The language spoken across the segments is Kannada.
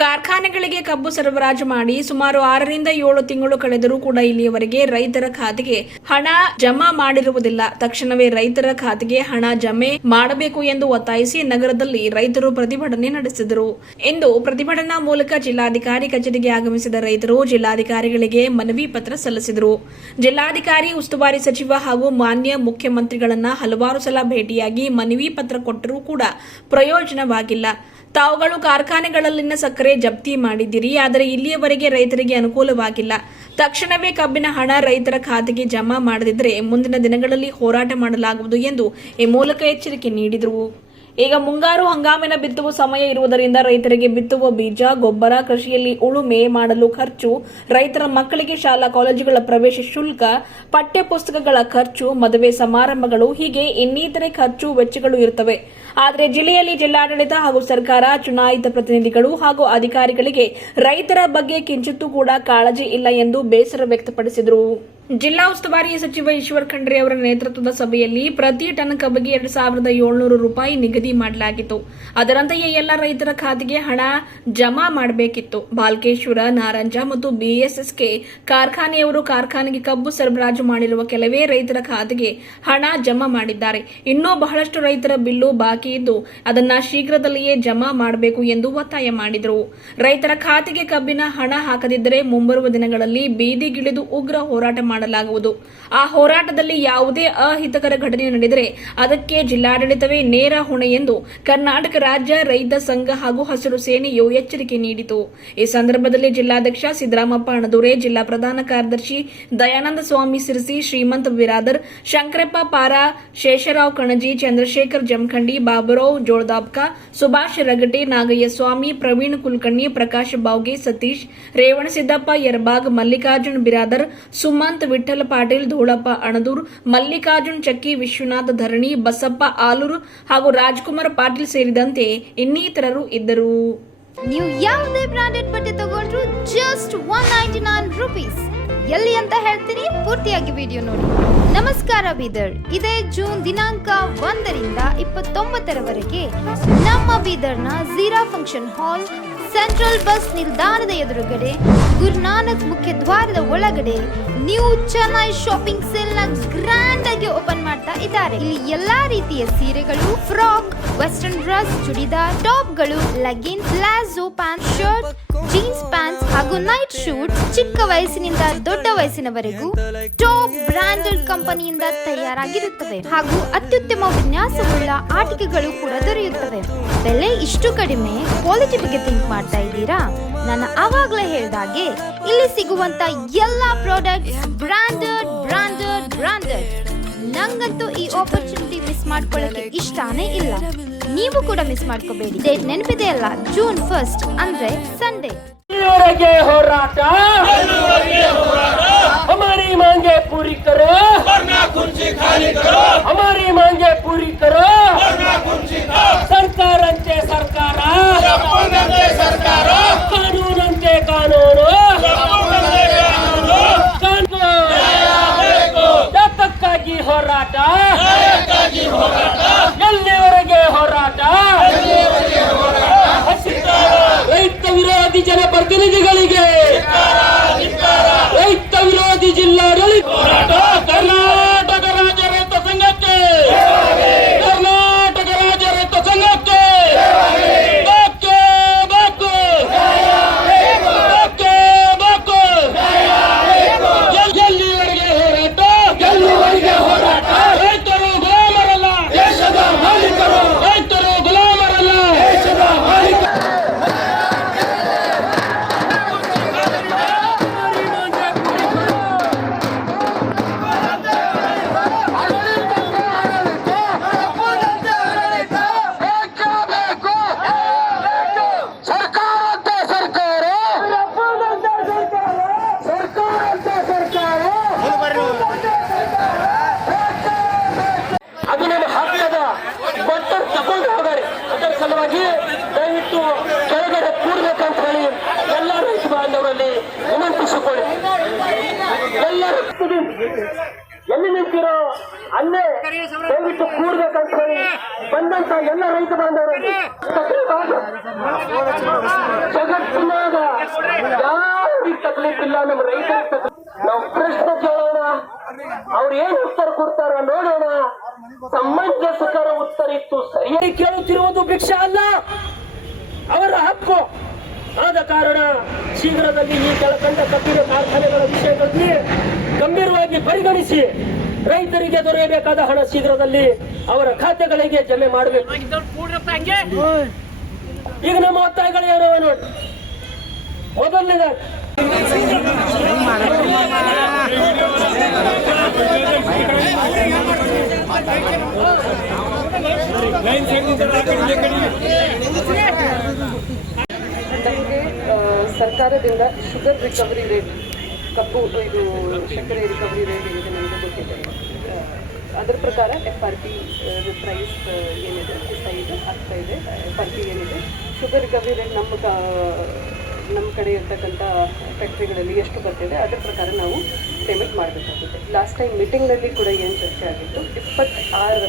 ಕಾರ್ಖಾನೆಗಳಿಗೆ ಕಬ್ಬು ಸರಬರಾಜು ಮಾಡಿ ಸುಮಾರು ಆರರಿಂದ ಏಳು ತಿಂಗಳು ಕಳೆದರೂ ಕೂಡ ಇಲ್ಲಿಯವರೆಗೆ ರೈತರ ಖಾತೆಗೆ ಹಣ ಜಮಾ ಮಾಡಿರುವುದಿಲ್ಲ. ತಕ್ಷಣವೇ ರೈತರ ಖಾತೆಗೆ ಹಣ ಜಮೆ ಮಾಡಬೇಕು ಎಂದು ಒತ್ತಾಯಿಸಿ ನಗರದಲ್ಲಿ ರೈತರು ಪ್ರತಿಭಟನೆ ನಡೆಸಿದರು ಎಂದು ಪ್ರತಿಭಟನಾ ಮೂಲಕ ಜಿಲ್ಲಾಧಿಕಾರಿ ಕಚೇರಿಗೆ ಆಗಮಿಸಿದ ರೈತರು ಜಿಲ್ಲಾಧಿಕಾರಿಗಳಿಗೆ ಮನವಿ ಪತ್ರ ಸಲ್ಲಿಸಿದರು. ಜಿಲ್ಲಾಧಿಕಾರಿ, ಉಸ್ತುವಾರಿ ಸಚಿವ ಹಾಗೂ ಮಾನ್ಯ ಮುಖ್ಯಮಂತ್ರಿಗಳನ್ನ ಹಲವಾರು ಸಲ ಭೇಟಿಯಾಗಿ ಮನವಿ ಪತ್ರ ಕೊಟ್ಟರೂ ಕೂಡ ಪ್ರಯೋಜನವಾಗಿಲ್ಲ. ತಾವುಗಳು ಕಾರ್ಖಾನೆಗಳಲ್ಲಿನ ಸಕ್ಕರೆ ಜಪ್ತಿ ಮಾಡಿದ್ದೀರಿ, ಆದರೆ ಇಲ್ಲಿಯವರೆಗೆ ರೈತರಿಗೆ ಅನುಕೂಲವಾಗಿಲ್ಲ. ತಕ್ಷಣವೇ ಕಬ್ಬಿನ ಹಣ ರೈತರ ಖಾತೆಗೆ ಜಮಾ ಮಾಡದಿದ್ದರೆ ಮುಂದಿನ ದಿನಗಳಲ್ಲಿ ಹೋರಾಟ ಮಾಡಲಾಗುವುದು ಎಂದು ಈ ಮೂಲಕ ಎಚ್ಚರಿಕೆ ನೀಡಿದರು. ಈಗ ಮುಂಗಾರು ಹಂಗಾಮಿನ ಬಿತ್ತುವ ಸಮಯ ಇರುವುದರಿಂದ ರೈತರಿಗೆ ಬಿತ್ತುವ ಬೀಜ, ಗೊಬ್ಬರ, ಕೃಷಿಯಲ್ಲಿ ಉಳುಮೆ ಮಾಡಲು ಖರ್ಚು, ರೈತರ ಮಕ್ಕಳಿಗೆ ಶಾಲಾ ಕಾಲೇಜುಗಳ ಪ್ರವೇಶ ಶುಲ್ಕ ಪಠ್ಯ ಪುಸ್ತಕಗಳ ಖರ್ಚು, ಮದುವೆ ಸಮಾರಂಭಗಳು, ಹೀಗೆ ಇನ್ನಿತರೆ ಖರ್ಚು ವೆಚ್ಚಗಳು ಇರುತ್ತವೆ. ಆದರೆ ಜಿಲ್ಲೆಯಲ್ಲಿ ಜಿಲ್ಲಾಡಳಿತ ಹಾಗೂ ಸರ್ಕಾರ, ಚುನಾಯಿತ ಪ್ರತಿನಿಧಿಗಳು ಹಾಗೂ ಅಧಿಕಾರಿಗಳಿಗೆ ರೈತರ ಬಗ್ಗೆ ಕಿಂಚಿತ್ತೂ ಕೂಡ ಕಾಳಜಿ ಇಲ್ಲ ಎಂದು ಬೇಸರ ವ್ಯಕ್ತಪಡಿಸಿದರು. ಜಿಲ್ಲಾ ಉಸ್ತುವಾರಿ ಸಚಿವ ಈಶ್ವರ್ ಖಂಡ್ರೆ ಅವರ ನೇತೃತ್ವದ ಸಭೆಯಲ್ಲಿ ಪ್ರತಿ ಟನ್ ಕಬ್ಬಿಗೆ ಎರಡು ಸಾವಿರದ ಏಳ್ನೂರು ರೂಪಾಯಿ ನಿಗದಿ ಮಾಡಲಾಗಿತ್ತು. ಅದರಂತೆಯೇ ಎಲ್ಲ ರೈತರ ಖಾತೆಗೆ ಹಣ ಜಮಾ ಮಾಡಬೇಕಿತ್ತು. ಬಾಲ್ಕೇಶ್ವರ, ನಾರಂಜ ಮತ್ತು ಬಿಎಸ್ಎಸ್ಕೆ ಕಾರ್ಖಾನೆಯವರು ಕಾರ್ಖಾನೆಗೆ ಕಬ್ಬು ಸರಬರಾಜು ಮಾಡಿರುವ ಕೆಲವೇ ರೈತರ ಖಾತೆಗೆ ಹಣ ಜಮಾ ಮಾಡಿದ್ದಾರೆ. ಇನ್ನೂ ಬಹಳಷ್ಟು ರೈತರ ಬಿಲ್ಲು ಬಾಕಿ ಇದ್ದು ಅದನ್ನ ಶೀಘ್ರದಲ್ಲಿಯೇ ಜಮಾ ಮಾಡಬೇಕು ಎಂದು ಒತ್ತಾಯ ಮಾಡಿದರು. ರೈತರ ಖಾತೆಗೆ ಕಬ್ಬಿನ ಹಣ ಹಾಕದಿದ್ದರೆ ಮುಂಬರುವ ದಿನಗಳಲ್ಲಿ ಬೀದಿಗಿಳಿದು ಉಗ್ರ ಹೋರಾಟ ಮಾಡಲಾಗುವುದು. ಆ ಹೋರಾಟದಲ್ಲಿ ಯಾವುದೇ ಅಹಿತಕರ ಘಟನೆ ನಡೆದರೆ ಅದಕ್ಕೆ ಜಿಲ್ಲಾಡಳಿತವೇ ನೇರ ಹೊಣೆ ಎಂದು ಕರ್ನಾಟಕ ರಾಜ್ಯ ರೈತ ಸಂಘ ಹಾಗೂ ಹಸಿರು ಸೇನೆಯು ಎಚ್ಚರಿಕೆ ನೀಡಿತು. ಈ ಸಂದರ್ಭದಲ್ಲಿ ಜಿಲ್ಲಾಧ್ಯಕ್ಷ ಸಿದ್ದರಾಮಪ್ಪ ಅಣದೂರೆ ಜಿಲ್ಲಾ ಪ್ರಧಾನ ಕಾರ್ಯದರ್ಶಿ ದಯಾನಂದ ಸ್ವಾಮಿ ಸಿರಿಸಿ ಶ್ರೀಮಂತ ಬಿರಾದರ್ ಶಂಕರಪ್ಪ ಪಾರ, ಶೇಷರಾವ್ ಕಣಜಿ, ಚಂದ್ರಶೇಖರ್ ಜಮಖಂಡಿ, ಬಾಬುರಾವ್ ಜೋಳದಾಬ್ಕ ಸುಭಾಷ್ ರಗಟೆ ನಾಗಯ್ಯ ಸ್ವಾಮಿ ಪ್ರವೀಣ್ ಕುಲಕರ್ಣಿ, ಪ್ರಕಾಶ್ ಬಾವ್ಗೆ ಸತೀಶ್, ರೇವಣಸಿದ್ದಪ್ಪ ಯರ್ಬಾಗ್, ಮಲ್ಲಿಕಾರ್ಜುನ್ ಬಿರಾದರ್, ಸುಮಂತ್ ವಿಠ್ಠಲ ಪಾಟೀಲ್, ಧೂಳಪ್ಪ ಅಣದೂರ್, ಮಲ್ಲಿಕಾರ್ಜುನ್ ಚಕ್ಕಿ, ವಿಶ್ವನಾಥ್ ಧರಣಿ, ಬಸಪ್ಪ ಆಲೂರು ಹಾಗೂ ರಾಜ್ಕುಮಾರ್ ಪಾಟೀಲ್ ಸೇರಿದಂತೆ ಇನ್ನಿತರರು ಇದ್ದರು. ನೀವು ಯಾವುದೇ ಬ್ರಾಂಡೆಡ್ ಬಟ್ಟೆ ತಗೊಂಡ್ರು just one ninety nine rupees ಎಲ್ಲಿ ಅಂತ ಹೇಳ್ತೀನಿ ಪೂರ್ತಿಯಾಗಿ ವಿಡಿಯೋ ನೋಡಿ. ನಮಸ್ಕಾರ ಬೀದರ್. ಇದೇ ಜೂನ್ ದಿನಾಂಕ ಒಂದರಿಂದ ಇಪ್ಪತ್ತೊಂಬತ್ತರವರೆಗೆ ನಮ್ಮ ಬೀದರ್ನ Zeera function hall central bus ನಿಲ್ದಾಣದ ಎದುರುಗಡೆ ಗುರುನಾನಕ್ ಮುಖ್ಯ ದ್ವಾರದ ಒಳಗಡೆ ನ್ಯೂ ಚೆನ್ನೈ ಶಾಪಿಂಗ್ ಸೆಲ್ನ ಗ್ರ್ಯಾಂಡ್ ಆಗಿ ಓಪನ್ ಮಾಡ್ತಾ ಇದ್ದಾರೆ. ಇಲ್ಲಿ ಎಲ್ಲಾ ರೀತಿಯ ಸೀರೆಗಳು, frock, western dress, churidar ಟಾಪ್ಗಳು legging, palazzo, pant, shirt jeans pants ಹಾಗೂ ನೈಟ್ ಶೂಟ್ ಚಿಕ್ಕ ವಯಸ್ಸಿನಿಂದ ದೊಡ್ಡ ವಯಸ್ಸಿನವರೆಗೂ ಟಾಪ್ ಬ್ರಾಂಡೆಡ್ ಕಂಪನಿಯಿಂದ ತಯಾರಾಗಿರುತ್ತದೆ ಹಾಗೂ ಅತ್ಯುತ್ತಮ ವಿನ್ಯಾಸವುಳ್ಳ ಆಟಿಕೆಗಳು ಕೂಡ ದೊರೆಯುತ್ತವೆ. ಬೆಲೆ ಇಷ್ಟು ಕಡಿಮೆ ಕ್ವಾಲಿಟಿ ಬಗ್ಗೆ ಥಿಂಕ್ ಮಾಡ್ತಾ ಇದ್ದೀರಾ? ನಾನು ಆವಾಗಲೇ ಹೇಳಿದಾಗೆ ಇಲ್ಲಿ ಸಿಗುವಂತ ಎಲ್ಲಾ ಪ್ರಾಡಕ್ಟ್ಸ್ ಬ್ರಾಂಡೆಡ್ ಬ್ರಾಂಡೆಡ್ ಬ್ರಾಂಡೆಡ್. ನಂಗಂತೂ ಈ ಆಪರ್ಚುನಿಟಿ ಮಿಸ್ ಮಾಡ್ಕೊಳ್ಳೋಕೆ ಇಷ್ಟಾನೇ ಇಲ್ಲ. ನೀವು ಕೂಡ ಮಿಸ್ ಮಾಡ್ಕೋಬೇಡಿ. ಡೇಟ್ ನೆನಪಿದೆ ಅಲ್ಲ ಜೂನ್ ಫಸ್ಟ್ ಅಂದ್ರೆ ಸಂಡೇ ಹೋರಾಟ. ಜಿಲ್ಲಾಡಳಿತ ರೈತ ಬಾಂಧವರಲ್ಲಿ ಜಗತ್ತಿನಾಗ ತಕ್ಲೀಫ್ ಇಲ್ಲ ನಮ್ಮ ರೈತ ನಾವು ಪ್ರಶ್ನೆ ಕೇಳೋಣ. ಅವ್ರು ಏನ್ ಉತ್ತರ ಕೊಡ್ತಾರ ನೋಡೋಣ. ಸಮಂಜಸಕರ ಉತ್ತರ ಇತ್ತು ಸರಿಯಾಗಿ ಕೇಳುತ್ತಿರುವುದು ಭಿಕ್ಷೆ ಅಲ್ಲ. ಅವರ ಹಕ್ಕು. ಆದ ಕಾರಣ ಶೀಘ್ರದಲ್ಲಿ ಈ ಕೆಳಕಂಡ ಕಬ್ಬಿನ ಕಾರ್ಖಾನೆಗಳ ವಿಷಯದಲ್ಲಿ ಗಂಭೀರವಾಗಿ ಪರಿಗಣಿಸಿ ರೈತರಿಗೆ ದೊರೆಯಬೇಕಾದ ಹಣ ಶೀಘ್ರದಲ್ಲಿ ಅವರ ಖಾತೆಗಳಿಗೆ ಜಮೆ ಮಾಡಬೇಕು. ಈಗ ನಮ್ಮ ಒತ್ತಾಯಗಳು ಏನವ ನೋಡಿ ಸರ್ಕಾರದಿಂದ ಶುಗರ್ ರಿಕವರಿ ರೇಟ್, ಕಬ್ಬು, ಇದು ಸಕ್ಕರೆ ರಿಕವರಿ ರೇಟ್ ಇದೆ ನಮಗೆ ಅದರ ಪ್ರಕಾರ ಎಫ್ ಆರ್ ಪಿ ಪ್ರೈಸ್ ಏನಿದೆ ಇದೆ ಆಗ್ತಾ ಇದೆ. ಎಫ್ ಆರ್ ಪಿ ಏನಿದೆ? ಶುಗರ್ ರಿಕವರಿ ರೇಟ್ ನಮ್ಮ ಕ- ನಮ್ಮ ಕಡೆ ಇರ್ತಕ್ಕಂಥ ಫ್ಯಾಕ್ಟ್ರಿಗಳಲ್ಲಿ ಎಷ್ಟು ಬರ್ತಿದೆ? ಅದರ ಪ್ರಕಾರ ನಾವು ಪೇಮೆಂಟ್ ಮಾಡಬೇಕಾಗುತ್ತೆ. ಲಾಸ್ಟ್ ಟೈಮ್ ಮೀಟಿಂಗ್ನಲ್ಲಿ ಕೂಡ ಏನು ಚರ್ಚೆ ಆಗಿತ್ತು? ಇಪ್ಪತ್ತಾರು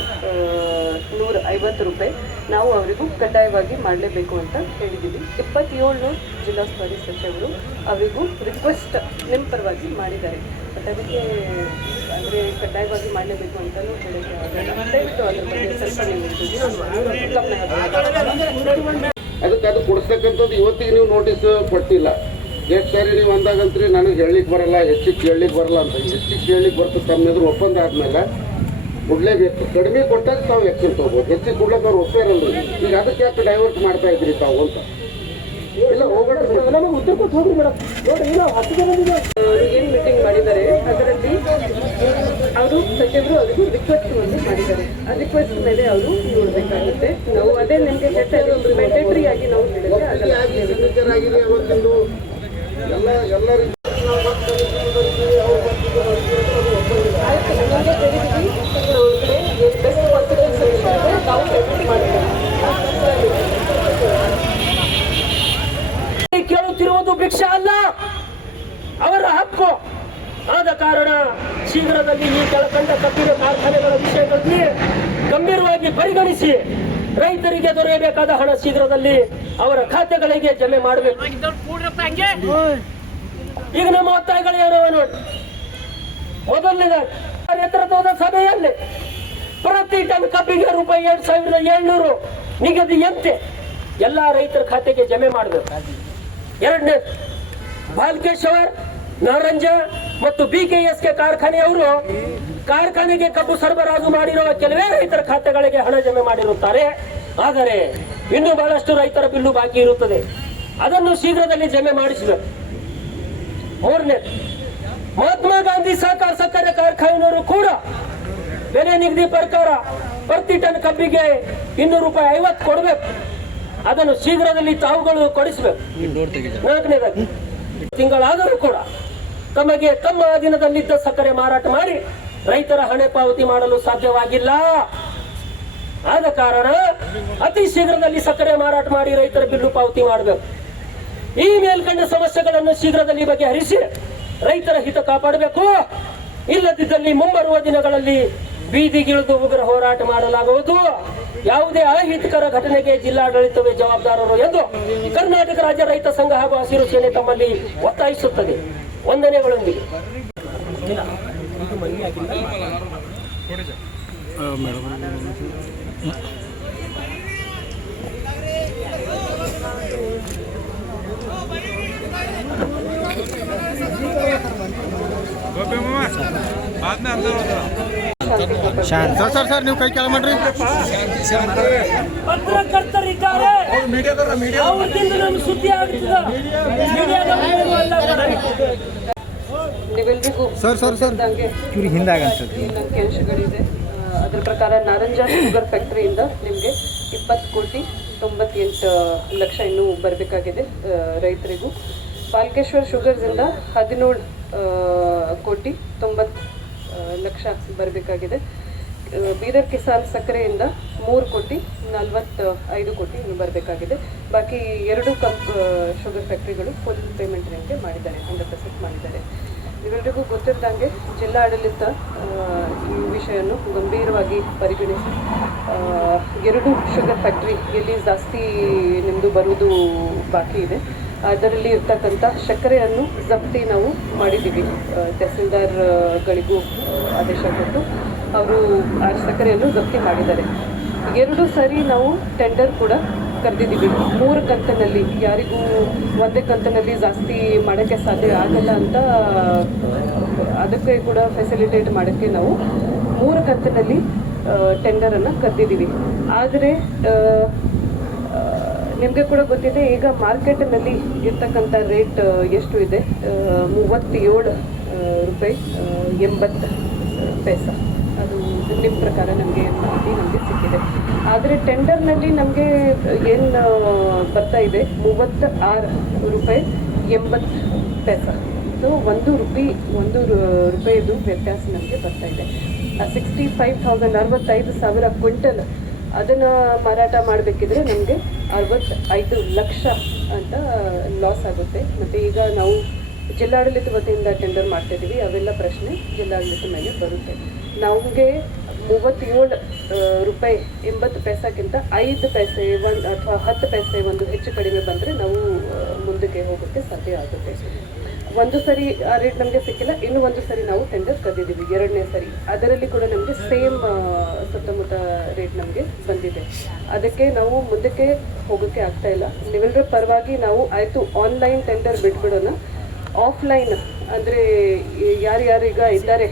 ನೂರ ಐವತ್ತು ರೂಪಾಯಿ ನಾವು ಅವರಿಗೂ ಕಡ್ಡಾಯವಾಗಿ ಮಾಡಲೇಬೇಕು ಅಂತ ಹೇಳಿದ್ದೀವಿ. ಇಪ್ಪತ್ತೇಳು ಜಿಲ್ಲಾ ಉಸ್ತುವಾರಿ ಸಚಿವರು ಅವರಿಗೂ ರಿಕ್ವೆಸ್ಟ್ ನಿಮ್ಮ ಪರವಾಗಿ ಮಾಡಿದ್ದಾರೆ. ಬಟ್ ಅದಕ್ಕೆ ಅಂದರೆ ಕಡ್ಡಾಯವಾಗಿ ಮಾಡಲೇಬೇಕು ಅಂತಲೂ ಅದಕ್ಕೆ ಅದು ಕೊಡಿಸ್ತಕ್ಕಂಥದ್ದು ಇವತ್ತಿಗೆ ನೀವು ನೋಟಿಸ್ ಕೊಟ್ಟಿಲ್ಲ. ಎಷ್ಟು ಸಾರಿ ನೀವು ಅಂದಾಗಂತ್ರಿ ನನಗೆ ಹೇಳಲಿಕ್ಕೆ ಬರಲ್ಲ, ಹೆಚ್ಚಿಗೆ ಕೇಳಲಿಕ್ಕೆ ಬರಲ್ಲ ಅಂತ. ಹೆಚ್ಚಿಗೆ ಕೇಳಲಿಕ್ಕೆ ಬರ್ತದೆ ತಮ್ಮ ಎದುರು ಒಪ್ಪಂದ ಆದಮೇಲೆ ಕೊಡಲೇಬೇಕು. ಕಡಿಮೆ ಕೊಟ್ಟಾಗ ತಾವು ವ್ಯಾಕ್ಸಿನ್ ತೊಗೋಬೋದು. ಹೆಚ್ಚಿಗೆ ಕೊಡ್ಲಕ್ಕೆ ಅವ್ರು ಒಪ್ಪೇ ಇರಲ್ಲ ಈಗ ಅದಕ್ಕೆ ಯಾಕೆ ಡೈವರ್ಟ್ ಮಾಡ್ತಾ ಇದ್ರಿ ತಾವು ಅಂತ? ಇಲ್ಲ ಹೋಗೋಣ. ನಮಗೆ ಉತ್ತರ ಕೊಟ್ಟು ಹೋಗ್ರಿ ಮೇಡಮ್ ನೋಡಿ ಇಲ್ಲ ಹತ್ತು ಜನ ಏನು ಮೀಟಿಂಗ್ ಮಾಡಿದ್ದಾರೆ? ಅದರಲ್ಲಿ ಅವರು ಸಚಿವರು ಅವರಿಗೂ ರಿಕ್ವೆಸ್ಟ್ ಒಂದು ಮಾಡಿದ್ದಾರೆ. ಆ ರಿಕ್ವೆಸ್ಟ್ ಮೇಲೆ ಅವರು ನೋಡಬೇಕಾಗುತ್ತೆ. ನಾವು ಅದೇ ನಿಮಗೆ ಹೇಳ್ತಾ ಮೆಂಡೇಟರಿ ಆಗಿ ನಾವು ಹೇಳಿದ್ರೆ ಎಲ್ಲ ಎಲ್ಲ ರೀತಿ ಆಯ್ತು ನಮಗೆ ತಿಳಿದಿದೆ ಅವ್ರ ಕಡೆ ಏನು ಬೆಸ್ಟ್ ಕಾನ್ಫಿಡೆನ್ಸ್ ಇದೆ ನಾವು ಪೇಮೆಂಟ್ ಮಾಡ್ತೇವೆ ಕೇಳುತ್ತಿರುವುದು ಭಿಕ್ಷೆ ಅಲ್ಲ ಅವರ ಹಕ್ಕು ಆದ ಕಾರಣ ಶೀಘ್ರದಲ್ಲಿ ಈ ಕೆಳಕಂಡ ಕಬ್ಬಿನ ಕಾರ್ಖಾನೆಗಳ ವಿಷಯದಲ್ಲಿ ಗಂಭೀರವಾಗಿ ಪರಿಗಣಿಸಿ ರೈತರಿಗೆ ದೊರೆಯಬೇಕಾದ ಹಣ ಶೀಘ್ರದಲ್ಲಿ ಅವರ ಖಾತೆಗಳಿಗೆ ಜಮೆ ಮಾಡಬೇಕು. ಈಗ ನಮ್ಮ ಒತ್ತಾಯಗಳು ಏನವ ನೋಡಿ ಮೊದಲನೇದಾಗಿ, ನೇತೃತ್ವದ ಸಭೆಯಲ್ಲಿ ಪ್ರತಿ ಟನ್ ಕಬ್ಬಿಗೆ ರೂಪಾಯಿ ಎರಡ್ ಸಾವಿರದ ಏಳ್ನೂರು ನಿಗದಿಯಂತೆ ಎಲ್ಲಾ ರೈತರ ಖಾತೆಗೆ ಜಮೆ ಮಾಡಬೇಕು. ಎರಡನೇ, ಬಾಲ್ಕೇಶ್ವರ್ ನಾರಂಜ ಮತ್ತು ಬಿಕೆಎಸ್ಕೆ ಕಾರ್ಖಾನೆಯವರು ಕಾರ್ಖಾನೆಗೆ ಕಬ್ಬು ಸರಬರಾಜು ಮಾಡಿರುವ ಕೆಲವೇ ರೈತರ ಖಾತೆಗಳಿಗೆ ಹಣ ಜಮೆ ಮಾಡಿರುತ್ತಾರೆ. ಆದರೆ ಇನ್ನೂ ಬಹಳಷ್ಟು ರೈತರ ಬಿಲ್ಲು ಬಾಕಿ ಇರುತ್ತದೆ. ಅದನ್ನು ಶೀಘ್ರದಲ್ಲಿ ಜಮೆ ಮಾಡಿಸಬೇಕು ಮೂರನೇ, ಮಹಾತ್ಮ ಗಾಂಧಿ ಸಹಕಾರ ಸಕ್ಕರೆ ಕಾರ್ಖಾನೆಯವರು ಕೂಡ ಬೆಲೆ ನಿಗದಿ ಪ್ರಕಾರ ಪ್ರತಿ ಟನ್ ಕಬ್ಬಿಗೆ ಇನ್ನೂರು ರೂಪಾಯಿ ಐವತ್ತು ಕೊಡಬೇಕು. ಅದನ್ನು ಶೀಘ್ರದಲ್ಲಿ ತಾವುಗಳು ಕೊಡಿಸಬೇಕು. ನಾಲ್ಕನೇದಾಗಿ, ತಿಂಗಳಾದರೂ ಕೂಡ ತಮಗೆ ತಮ್ಮ ದಿನದಲ್ಲಿದ್ದ ಸಕ್ಕರೆ ಮಾರಾಟ ಮಾಡಿ ರೈತರ ಹಣೆ ಪಾವತಿ ಮಾಡಲು ಸಾಧ್ಯವಾಗಿಲ್ಲ. ಆದ ಕಾರಣ ಅತಿ ಶೀಘ್ರದಲ್ಲಿ ಸಕ್ಕರೆ ಮಾರಾಟ ಮಾಡಿ ರೈತರ ಬಿಲ್ಲು ಪಾವತಿ ಮಾಡಬೇಕು. ಈ ಮೇಲ್ಕಂಡ ಸಮಸ್ಯೆಗಳನ್ನು ಶೀಘ್ರದಲ್ಲಿ ಬಗೆಹರಿಸಿ ರೈತರ ಹಿತ ಕಾಪಾಡಬೇಕು. ಇಲ್ಲದಿದ್ದಲ್ಲಿ ಮುಂಬರುವ ದಿನಗಳಲ್ಲಿ ಬೀದಿಗಿಳಿದು ಉಗ್ರ ಹೋರಾಟ ಮಾಡಲಾಗುವುದು. ಯಾವುದೇ ಅಹಿತಕರ ಘಟನೆಗೆ ಜಿಲ್ಲಾಡಳಿತವೇ ಜವಾಬ್ದಾರರು ಎಂದು ಕರ್ನಾಟಕ ರಾಜ್ಯ ರೈತ ಸಂಘ ಹಾಗೂ ಹಸಿರು ಸೇನೆ ತಮ್ಮಲ್ಲಿ ಒತ್ತಾಯಿಸುತ್ತದೆ. ವಂದನೆಗಳೊಂದಿಗೆ ಸರ್ ಸರ್ ಸರ್ ನೀವು ಕೈ ಕೆಳ ಮಾಡ್ರಿ. ಪತ್ರಕರ್ತರಿದ್ದಾರೆ ಅವ್ರದಿಂದ ನಮ್ಗೆ ಸುದ್ದಿ ಆಗ್ತದ. Sir, sir, sir. ಇವ್ರಿಗೆ ಹಿಂದಾಗ ಅಂಕಿಅಂಶಗಳಿದೆ ಅದ್ರ ಪ್ರಕಾರ ನಾರಂಜ ಶುಗರ್ ಫ್ಯಾಕ್ಟ್ರಿಯಿಂದ ನಿಮಗೆ ಇಪ್ಪತ್ತು ಕೋಟಿ ತೊಂಬತ್ತೆಂಟು ಲಕ್ಷ ಇನ್ನೂ ಬರಬೇಕಾಗಿದೆ ರೈತರಿಗೂ. ಪಾಲ್ಕೇಶ್ವರ್ ಶುಗರ್ಸಿಂದ ಹದಿನೇಳು ಕೋಟಿ ತೊಂಬತ್ತು ಲಕ್ಷ ಬರಬೇಕಾಗಿದೆ. ಬೀದರ್ ಕಿಸಾನ್ ಸಕ್ಕರೆಯಿಂದ ಮೂರು ಕೋಟಿ ನಲ್ವತ್ತ ಐದು ಕೋಟಿ ಬರಬೇಕಾಗಿದೆ. ಬಾಕಿ ಎರಡು ಕಂಪ್ ಶುಗರ್ ಫ್ಯಾಕ್ಟ್ರಿಗಳು ಫುಲ್ ಪೇಮೆಂಟ್ ನಿಮಗೆ ಮಾಡಿದ್ದಾರೆ ಹಂಡ್ರೆಡ್ ಪರ್ಸೆಂಟ್ ಮಾಡಿದ್ದಾರೆ. ಇವೆಲ್ಲರಿಗೂ ಗೊತ್ತಿದ್ದಂಗೆ ಜಿಲ್ಲಾಡಳಿತ ಈ ವಿಷಯವನ್ನು ಗಂಭೀರವಾಗಿ ಪರಿಗಣಿಸಿ ಎರಡು ಶುಗರ್ ಫ್ಯಾಕ್ಟ್ರಿ ಎಲ್ಲಿ ಜಾಸ್ತಿ ನಿಮ್ಮದು ಬರುವುದು ಬಾಕಿ ಇದೆ. ಅದರಲ್ಲಿ ಇರ್ತಕ್ಕಂಥ ಸಕ್ಕರೆಯನ್ನು ಜಪ್ತಿ ನಾವು ಮಾಡಿದ್ದೀವಿ. ತಹಸೀಲ್ದಾರ್ಗಳಿಗೂ ಆದೇಶ ಕೊಟ್ಟು ಅವರು ಸಕ್ಕರೆಯನ್ನು ಜಪ್ತಿ ಮಾಡಿದ್ದಾರೆ. ಎರಡು ಸರಿ ನಾವು ಟೆಂಡರ್ ಕೂಡ ಕರೆದಿದ್ದೀವಿ. ಮೂರು ಕಂತಿನಲ್ಲಿ, ಯಾರಿಗೂ ಒಂದೇ ಕಂತಿನಲ್ಲಿ ಜಾಸ್ತಿ ಮಾಡೋಕ್ಕೆ ಸಾಧ್ಯ ಆಗಲ್ಲ ಅಂತ, ಅದಕ್ಕೆ ಕೂಡ ಫೆಸಿಲಿಟೇಟ್ ಮಾಡೋಕ್ಕೆ ನಾವು ಮೂರು ಕಂತಿನಲ್ಲಿ ಟೆಂಡರನ್ನು ಕರೆದಿದ್ದೀವಿ. ಆದರೆ ನಿಮಗೆ ಕೂಡ ಗೊತ್ತಿದೆ, ಈಗ ಮಾರ್ಕೆಟ್ನಲ್ಲಿ ಇರ್ತಕ್ಕಂಥ ರೇಟ್ ಎಷ್ಟು ಇದೆ? ಮೂವತ್ತೇಳು ರೂಪಾಯಿ ಎಂಬತ್ತು ಪೈಸ. ನಿಮ್ಮ ಪ್ರಕಾರ ನಮಗೆ ಮಾಹಿತಿ ನಮಗೆ ಸಿಕ್ಕಿದೆ. ಆದರೆ ಟೆಂಡರ್ನಲ್ಲಿ ನಮಗೆ ಏನು ಬರ್ತಾ ಇದೆ? ಮೂವತ್ತ ಆರು ರೂಪಾಯಿ ಎಂಬತ್ತು ಪೈಸ. ಸೊ ಒಂದು ರುಪಿ, ಒಂದು ರೂಪಾಯಿದು ವ್ಯತ್ಯಾಸ ನಮಗೆ ಬರ್ತಾ ಇದೆ. ಸಿಕ್ಸ್ಟಿ ಫೈವ್ ತೌಸಂಡ್ ಅರವತ್ತೈದು ಸಾವಿರ ಕ್ವಿಂಟಲ್ ಅದನ್ನು ಮಾರಾಟ ಮಾಡಬೇಕಿದ್ರೆ ನಮಗೆ ಅರವತ್ತೈದು ಲಕ್ಷ ಅಂತ ಲಾಸ್ ಆಗುತ್ತೆ. ಮತ್ತು ಈಗ ನಾವು ಜಿಲ್ಲಾಡಳಿತ ವತಿಯಿಂದ ಟೆಂಡರ್ ಮಾಡ್ತಿದ್ದೀವಿ. ಅವೆಲ್ಲ ಪ್ರಶ್ನೆ ಜಿಲ್ಲಾಡಳಿತ ಮೇಲೆ ಬರುತ್ತೆ. ನಮಗೆ ಮೂವತ್ತೇಳು ರೂಪಾಯಿ ಎಂಬತ್ತು ಪೈಸಕ್ಕಿಂತ ಐದು ಪೈಸೆ, ಒಂದು ಅಥವಾ ಹತ್ತು ಪೈಸೆ ಒಂದು ಹೆಚ್ಚು ಕಡಿಮೆ ಬಂದರೆ ನಾವು ಮುಂದಕ್ಕೆ ಹೋಗೋಕ್ಕೆ ಸಾಧ್ಯ ಆಗುತ್ತೆ. ಒಂದು ಸರಿ ಆ ರೇಟ್ ನಮಗೆ ಸಿಕ್ಕಿಲ್ಲ, ಇನ್ನು ಒಂದು ಸರಿ ನಾವು ಟೆಂಡರ್ ಕರೆದಿದ್ದೀವಿ ಎರಡನೇ ಸರಿ. ಅದರಲ್ಲಿ ಕೂಡ ನಮಗೆ ಸೇಮ್ ಸುತ್ತಮುತ್ತ ರೇಟ್ ನಮಗೆ ಬಂದಿದೆ. ಅದಕ್ಕೆ ನಾವು ಮುಂದಕ್ಕೆ ಹೋಗೋಕ್ಕೆ ಆಗ್ತಾ ಇಲ್ಲ. ನೀವೆಲ್ಲರ ಪರವಾಗಿ ನಾವು ಆಯಿತು ಆನ್ಲೈನ್ ಟೆಂಡರ್ ಬಿಟ್ಬಿಡೋಣ. ಆಫ್ಲೈನ್ ಅಂದರೆ ಯಾರ್ಯಾರೀಗ ಇದ್ದಾರೆ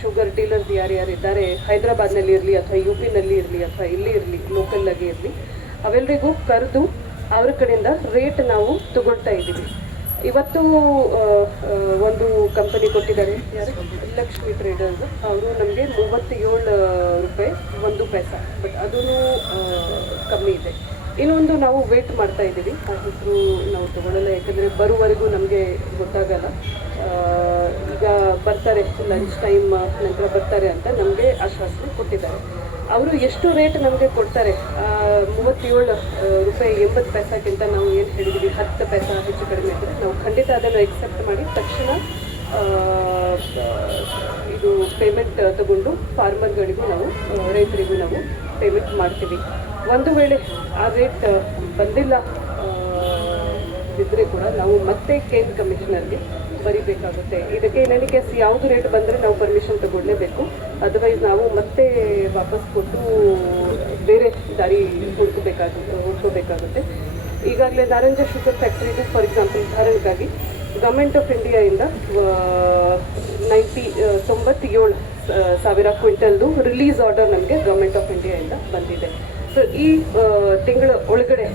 ಶುಗರ್ ಡೀಲರ್ಸ್ ಯಾರ್ಯಾರು ಇದ್ದಾರೆ, ಹೈದರಾಬಾದ್ನಲ್ಲಿ ಇರಲಿ ಅಥವಾ ಯು ಪಿನಲ್ಲಿ ಇರಲಿ ಅಥವಾ ಇಲ್ಲಿ ಇರಲಿ ಲೋಕಲ್ಲಾಗಿ ಇರಲಿ ಅವೆಲ್ಲರಿಗೂ ಕರೆದು ಅವ್ರ ಕಡೆಯಿಂದ ರೇಟ್ ನಾವು ತಗೊಳ್ತಾ ಇದ್ದೀವಿ. ಇವತ್ತು ಒಂದು ಕಂಪನಿ ಕೊಟ್ಟಿದ್ದಾರೆ, ಯಾರು? ಲಕ್ಷ್ಮಿ ಟ್ರೇಡರ್ಸ್ ಅವರು ನಮಗೆ ಮೂವತ್ತೇಳು ರೂಪಾಯಿ, ಒಂದು ಪೈಸ ಬಟ್ ಅದೂ ಕಮ್ಮಿ ಇದೆ. ಇನ್ನೊಂದು ನಾವು ವೇಟ್ ಮಾಡ್ತಾ ಇದ್ದೀವಿ. ಆ ಹೆಸರು ನಾವು ತಗೊಳ್ಳಲ್ಲ, ಯಾಕಂದರೆ ಬರುವವರೆಗೂ ನಮಗೆ ಗೊತ್ತಾಗಲ್ಲ. ಈಗ ಬರ್ತಾರೆ ಲಂಚ್ ಟೈಮ್ ನಂತರ ಬರ್ತಾರೆ ಅಂತ ನಮಗೆ ಆಶ್ವಾಸನೆ ಕೊಟ್ಟಿದ್ದಾರೆ. ಅವರು ಎಷ್ಟು ರೇಟ್ ನಮಗೆ ಕೊಡ್ತಾರೆ? ಮೂವತ್ತೇಳು ರೂಪಾಯಿ ಎಂಬತ್ತು ಪೈಸಾಕ್ಕಿಂತ ನಾವು ಏನು ಹೇಳಿದ್ದೀವಿ ಹತ್ತು ಪೈಸಾ ಹೆಚ್ಚು ಕಡಿಮೆ ಇದ್ದರೆ ನಾವು ಖಂಡಿತ ಅದನ್ನು ಎಕ್ಸೆಪ್ಟ್ ಮಾಡಿ ತಕ್ಷಣ ಇದು ಪೇಮೆಂಟ್ ತಗೊಂಡು ಫಾರ್ಮರ್ಗಳಿಗೂ ನಾವು ರೈತರಿಗೂ ನಾವು ಪೇಮೆಂಟ್ ಮಾಡ್ತೀವಿ. ಒಂದು ವೇಳೆ ಆ ರೇಟ್ ಬಂದಿಲ್ಲ ಇದ್ದರೆ ಕೂಡ ನಾವು ಮತ್ತೆ ಕೇಂದ್ರ ಕಮಿಷನರ್ಗೆ ಬರಿಬೇಕಾಗುತ್ತೆ. ಇದಕ್ಕೆ ಇನ್ ಕೇಸ್ ಯಾವುದು ರೇಟ್ ಬಂದರೆ ನಾವು ಪರ್ಮಿಷನ್ ತಗೊಳ್ಳೇಬೇಕು ಅದರ್ವೈಸ್ ನಾವು ಮತ್ತೆ ವಾಪಸ್ ಕೊಟ್ಟು ಬೇರೆ ದಾರಿ ಹುಡುಕಬೇಕಾಗುತ್ತೆ, ಹುಡ್ಕೋಬೇಕಾಗುತ್ತೆ. ಈಗಾಗಲೇ ನಾರಂಜ ಶುಗರ್ ಫ್ಯಾಕ್ಟ್ರಿದು ಫಾರ್ ಎಕ್ಸಾಂಪಲ್ ಉದಾಹರಣೆಗಾಗಿ ಗೌರ್ಮೆಂಟ್ ಆಫ್ ಇಂಡಿಯಾಯಿಂದ ನೈಂಟಿ ತೊಂಬತ್ತೇಳು ಸಾವಿರ ಕ್ವಿಂಟಲ್ದು ರಿಲೀಸ್ ಆರ್ಡರ್ ನಮಗೆ ಗೌರ್ಮೆಂಟ್ ಆಫ್ ಇಂಡಿಯಾಯಿಂದ ಬಂದಿದೆ. ಸೊ ಈ ತಿಂಗಳ ಒಳಗಡೆ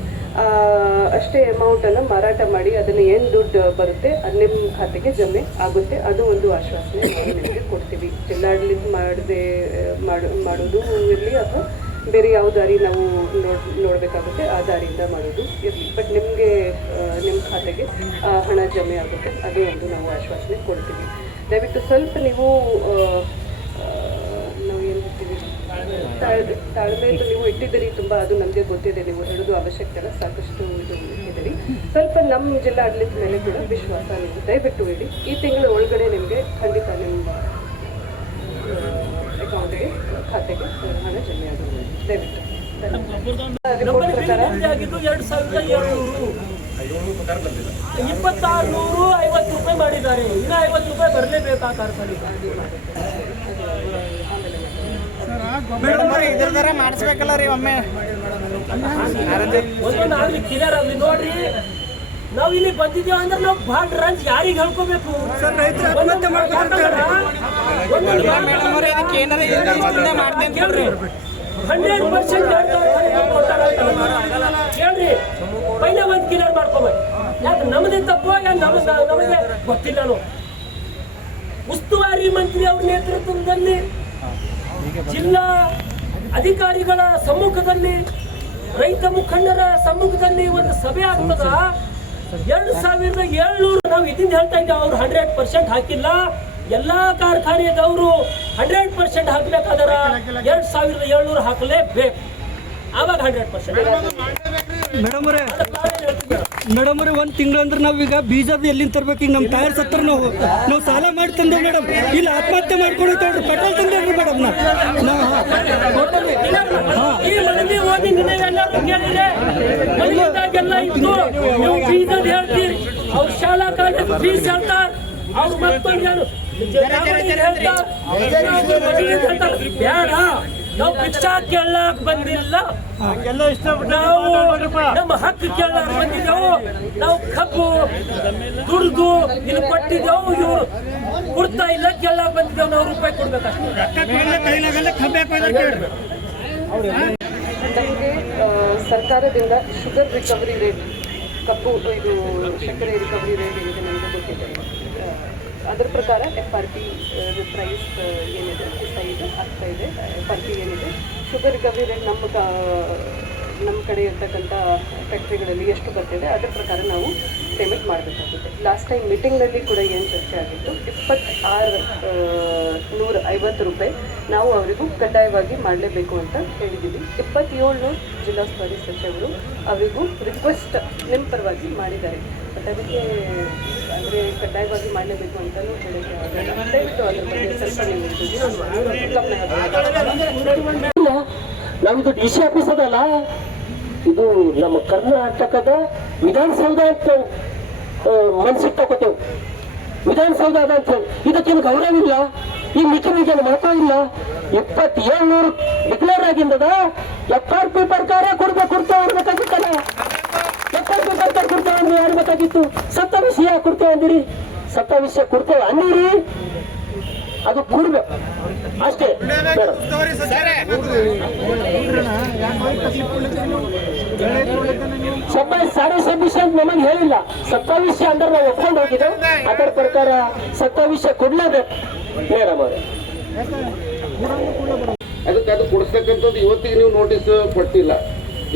ಅಷ್ಟೇ ಅಮೌಂಟನ್ನು ಮಾರಾಟ ಮಾಡಿ ಅದನ್ನು ಏನು ದುಡ್ಡು ಬರುತ್ತೆ, ಅದು ನಿಮ್ಮ ಖಾತೆಗೆ ಜಮೆ ಆಗುತ್ತೆ. ಅದು ಒಂದು ಆಶ್ವಾಸನೆ ನಿಮಗೆ ಕೊಡ್ತೀವಿ. ಜಿಲ್ಲಾಡಳಿತ ಮಾಡದೆ ಮಾಡು, ಮಾಡೋದು ಇರಲಿ ಅಥವಾ ಬೇರೆ ಯಾವ ದಾರಿ ನಾವು ನೋಡ್, ನೋಡಬೇಕಾಗುತ್ತೆ, ಆ ದಾರಿಯಿಂದ ಮಾಡೋದು ಇರಲಿ. ಬಟ್ ನಿಮಗೆ ನಿಮ್ಮ ಖಾತೆಗೆ ಹಣ ಜಮೆ ಆಗುತ್ತೆ. ಅದೇ ಒಂದು ನಾವು ಆಶ್ವಾಸನೆ ಕೊಡ್ತೀವಿ. ದಯವಿಟ್ಟು ಸ್ವಲ್ಪ ನೀವು ತಾಳ್- ತಾಳ್ಮೆಯಿಂದ ನೀವು ಇಟ್ಟಿದ್ದೀರಿ ತುಂಬ, ಅದು ನಮಗೆ ಗೊತ್ತಿದೆ. ನೀವು ಹೇಳೋದು ಅವಶ್ಯಕತೆ ಇಲ್ಲ ಸಾಕಷ್ಟು ಇದು ಇಟ್ಟಿದ್ದೀರಿ. ಸ್ವಲ್ಪ ನಮ್ಮ ಜಿಲ್ಲಾಡಳಿತ ಮೇಲೆ ಕೂಡ ವಿಶ್ವಾಸ ನೀವು ದಯವಿಟ್ಟು ಹೇಳಿ. ಈ ತಿಂಗಳ ಒಳಗಡೆ ನಿಮಗೆ ಖಂಡಿತ ನಿಮ್ಮ ಅಕೌಂಟ್ಗೆ, ಖಾತೆಗೆ ಹಣ ಜಮೆ ದಯವಿಟ್ಟು. ಇಪ್ಪತ್ತಾರು ನೂರು ಐವತ್ತು ರೂಪಾಯಿ ಮಾಡಿದ್ದಾರೆ. ಇನ್ನು ಐವತ್ತು ರೂಪಾಯಿ ಬರಲೇಬೇಕು ಆ ಇದ್ರ ಮಾಡಿಸ್ಬೇಕಲ್ಲ ರೀ ಒಮ್ಮೆ. ಒಂದೊಂದು ಆಗ್ಲಿ ಕ್ಲಿಯರ್ ಆಗ್ಲಿ ನೋಡ್ರಿ ನಾವು ಇಲ್ಲಿ ಬಂದಿದ್ದೇವೆ ಅಂದ್ರೆ ನಾವು ಭಾಳ ರಂಜ್ ಯಾರಿಗೆ ಹೇಳ್ಕೋಬೇಕು? ಸರ್ ರೈತರ ಆತ್ಮಹತ್ಯೆ ಕೇಳ್ರಿ. ಹಂಡ್ರೆಡ್ ಪರ್ಸೆಂಟ್ ಕೇಳ್ರಿ. ಪೈಲ ಒಂದು ಕ್ಲಿಯರ್ ಮಾಡ್ಕೋಬೇಕು. ಯಾಕೆ ನಮ್ಮದೇ ತಪ್ಪು ನಮ್ಮ ನಮಗೆ ಗೊತ್ತಿಲ್ಲ ನಾವು ಉಸ್ತುವಾರಿ ಮಂತ್ರಿ ಅವ್ರ ನೇತೃತ್ವದಲ್ಲಿ ಜಿಲ್ಲಾ ಅಧಿಕಾರಿಗಳ ಸಮ್ಮುಖದಲ್ಲಿ ರೈತ ಮುಖಂಡರ ಸಮ್ಮುಖದಲ್ಲಿ ಒಂದು ಸಭೆ ಆಗ್ತದ. ಎರಡು ಸಾವಿರದ ಏಳ್ನೂರು ನಾವು ಇದನ್ನ ಹೇಳ್ತಾ ಇದ್ದೇವೆ ಅವ್ರು ಹಂಡ್ರೆಡ್ ಪರ್ಸೆಂಟ್ ಹಾಕಿಲ್ಲ. ಎಲ್ಲಾ ಕಾರ್ಖಾನೆದವರು ಹಂಡ್ರೆಡ್ ಪರ್ಸೆಂಟ್ ಹಾಕ್ಬೇಕಾದ್ರ ಎರಡ್ ಸಾವಿರದ ಏಳ್ನೂರು ಹಾಕಲೇಬೇಕು. ಆವಾಗ ಹಂಡ್ರೆಡ್ ಪರ್ಸೆಂಟ್ ಮೇಡಮ್ ಹೇಳ್ತಿದ್ದಾರೆ ಮೇಡಮ್ ಅವ್ರೆ ಒಂದು ತಿಂಗಳು ಅಂದ್ರೆ ನಾವೀಗ ಬೀಜದ ಎಲ್ಲಿಂದ ತರ್ಬೇಕು? ಈಗ ನಮ್ಮ ಟೈರ್ಸ್ ಹತ್ರ ನಾವು ನಾವು ಸಾಲ ತಂದೆ ಮೇಡಮ್. ಇಲ್ಲಿ ಆತ್ಮಹತ್ಯೆ ಮಾಡ್ಕೊಂಡು ತಗೊಳ್ರಿ ಪೆಟ್ರೋಲ್ ತಂದೆ ಮೇಡಮ್. ನಾ ಟೋಟಲಿ ಈ ಮನವಿ ಓದಿ ನಿನಗೆಲ್ಲರೂ ಕೇಳಿದ್ರೆ ಮನೆಯಿಂದಾಗೆಲ್ಲ ಇತ್ತು ನೀವು ಬೀಜದ ಹೇಳ್ತೀರಿ. ಅವ್ರ ಶಾಲಾ ಕಾಲೇಜ್ ಫೀಸ್ ಹೇಳ್ತಾರ ಅವ್ರ ಹೇಳ್ತಾರ ಬೇಡ. ನಾವು ಭಿಕ್ಷಾ ಕೇಳಕ್ ಬಂದಿಲ್ಲ. ನಾವು ನಮ್ಮ ಹಕ್ಕು ಕೇಳಕ್ ಬಂದಿದ್ದೆವು. ನಾವು ಕಬ್ಬು ದುಡ್ದು ಇಲ್ಲಿ ಕೊಟ್ಟಿದ್ದೆವು. ಇವರು ಕೊಡ್ತಾ ಇಲ್ಲ ಕೇಳಕ್ ಬಂದಿದ್ದೆವು. ನಾವು ರೂಪಾಯಿ ಕೊಡ್ಬೇಕಷ್ಟೇ. ನಮಗೆ ಸರ್ಕಾರದಿಂದ ಶುಗರ್ ರಿಕವರಿ ರೇಟ್ ಕಬ್ಬು ಇದು ಸಕ್ಕರೆ ರಿಕವರಿ ರೇಟ್ ಏನಿದೆ ನಮಗೆ ಗೊತ್ತಿದೆ. ಅದರ ಪ್ರಕಾರ ಎಫ್ ಆರ್ ಪಿ ಪ್ರೈಸ್ ಏನಿದೆ ಡಿಸೈಡ್ ಆಗ್ತಾ ಇದೆ ಎಫ್ ಆರ್ ಪಿ ಏನಿದೆ. ಶುಗರ್ ರಿಕವರಿ ರೇಟ್ ನಮ್ಮ ಕ- ನಮ್ಮ ಕಡೆ ಇರ್ತಕ್ಕಂಥ ಫ್ಯಾಕ್ಟ್ರಿಗಳಲ್ಲಿ ಎಷ್ಟು ಬರ್ತಿದೆ, ಅದರ ಪ್ರಕಾರ ನಾವು ಪೇಮೆಂಟ್ ಮಾಡಬೇಕಾಗುತ್ತೆ. ಲಾಸ್ಟ್ ಟೈಮ್ ಮೀಟಿಂಗ್ನಲ್ಲಿ ಕೂಡ ಏನು ಚರ್ಚೆ ಆಗಿತ್ತು, ಇಪ್ಪತ್ತಾರು ನೂರ ಐವತ್ತು ರೂಪಾಯಿ ನಾವು ಅವರಿಗೂ ಕಡ್ಡಾಯವಾಗಿ ಮಾಡಲೇಬೇಕು ಅಂತ ಹೇಳಿದ್ದೀವಿ. ಇಪ್ಪತ್ತೇಳು ಜಿಲ್ಲಾ ಉಸ್ತುವಾರಿ ಸಚಿವರು ಅವರಿಗೂ ರಿಕ್ವೆಸ್ಟ್ ನಿಮ್ಮ ಪರವಾಗಿ ಮಾಡಿದ್ದಾರೆ. ಅದಕ್ಕೆ ಅಂದರೆ ಕಡ್ಡಾಯವಾಗಿ ಮಾಡಲೇಬೇಕು ಅಂತಲೂ ಡಿ ಸಿ ಆಫೀಸ್ ಅದಲ್ಲ. ಇದು ನಮ್ಮ ಕರ್ನಾಟಕದ ವಿಧಾನಸೌಧ ಅಂತ ಮನ್ಸಿಗೆ ತಗೋತೇವೆ. ವಿಧಾನಸೌಧ ಅದ ಅಂತ ಹೇಳಿ. ಇದಕ್ಕೇನು ಗೌರವ ಇಲ್ಲ. ಈ ಏನು ಮಹತ್ವ ಇಲ್ಲ. ಇಪ್ಪತ್ತೇಳು ನೂರು ಡಿಕ್ಲೇರ್ ಆಗಿಂದದ ಎಫ್ ಆರ್ ಪಿ ಪ್ರಕಾರ ಕೊಡ್ಬೇಕು ಕೊಡ್ತೇವೆ ಅನ್ಬೇಕಾಗಿತ್ತಲ್ಲ ಎಫ್ ಆರ್ ಪಿ ಪ್ರಕಾರ ಕೊಡ್ತೇವೆ ಅಂದ್ರೆ ವಿಷಯ ಕೊಡ್ತೇವೆ ಅಂದಿರಿ? ಸತ್ತ ವಿಷಯ ಕೊಡ್ತೇವೆ ಅನ್ನಿರಿ. ಅದು ಕೂಡ್ಬೇಕು. ಅಷ್ಟೇ. ಸಬ್ಬಾಯಿ ಸಾಡೆ ಸಬ್ಬಿಷ ಅಂತ ನಮಗೆ ಹೇಳಿಲ್ಲ. ಸತ್ತಾವಿಷ ಅಂದ್ರೆ ನಾವು ಒಪ್ಕೊಂಡು ಹೋಗಿದ್ದೇವೆ ಅದರ ಪ್ರಕಾರ ಸತ್ತಾವಿಷ ಕೊಡ್ಲೇಬೇಕು. ಮೇಡಮ್ ಅವರೇ ಅದಕ್ಕೆ ಅದು ಕೊಡಿಸ್ತಕ್ಕಂಥದ್ದು ಇವತ್ತಿಗೆ ನೀವು ನೋಟಿಸ್ ಕೊಟ್ಟಿಲ್ಲ.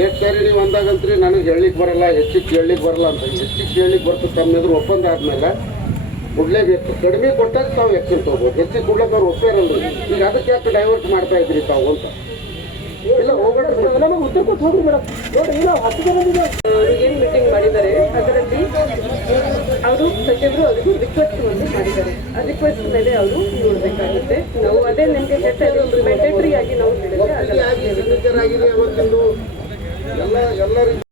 ಎಷ್ಟು ಸರಿ ನೀವು ಅಂದಾಗಂತ್ರಿ ನನಗೆ ಹೇಳಲಿಕ್ಕೆ ಬರಲ್ಲ ಹೆಚ್ಚಿಗೆ ಕೇಳಲಿಕ್ಕೆ ಬರಲ್ಲ ಅಂತ. ಹೆಚ್ಚಿಗೆ ಕೇಳಲಿಕ್ಕೆ ಬರ್ತದೆ ತಮ್ಮ ಎದುರು ಒಪ್ಪಂದ ಆದಮೇಲೆ ಕೊಡಲೇಬೇಕು ಕಡಿಮೆ ಕೊಟ್ಟಾಗ ತಾವು ಆ್ಯಕ್ಷನ್ ತೊಗೋಬೋದು. ಹೆಚ್ಚಿಗೆ ಕೊಡ್ಲಕ್ಕೆ ಅವ್ರು ಒಪ್ಪಿರಲ್ಲ ಈಗ ಅದಕ್ಕೆ ಯಾಕೆ ಡೈವರ್ಟ್ ಮಾಡ್ತಾ ಇದ್ರಿ ತಾವು ಅಂತ. ಇಲ್ಲ ಹೋಗೋಣ ನಮಗೆ ಉತ್ತರ ಕೊಟ್ಟು ಹೋಗ್ರಿ ಮೇಡಮ್. ನೋಡಿ ಇಲ್ಲ ಹತ್ತು ಏನು ಮೀಟಿಂಗ್ ಮಾಡಿದ್ದಾರೆ? ಅದರಲ್ಲಿ ಅವರು ಸಚಿವರು ಅದಕ್ಕೂ ರಿಕ್ವೆಸ್ಟ್ ಒಂದು ಮಾಡಿದ್ದಾರೆ. ಆ ರಿಕ್ವೆಸ್ಟ್ ಮೇಲೆ ಅವರು ನೋಡಬೇಕಾಗುತ್ತೆ. ನಾವು ಅದೇ ನಿಮಗೆ ಮೆಂಡೇಟರಿ ಆಗಿ ನಾವು ಹೇಳಿದ್ರೆ ಎಲ್ಲ ಎಲ್ಲ ರೀತಿ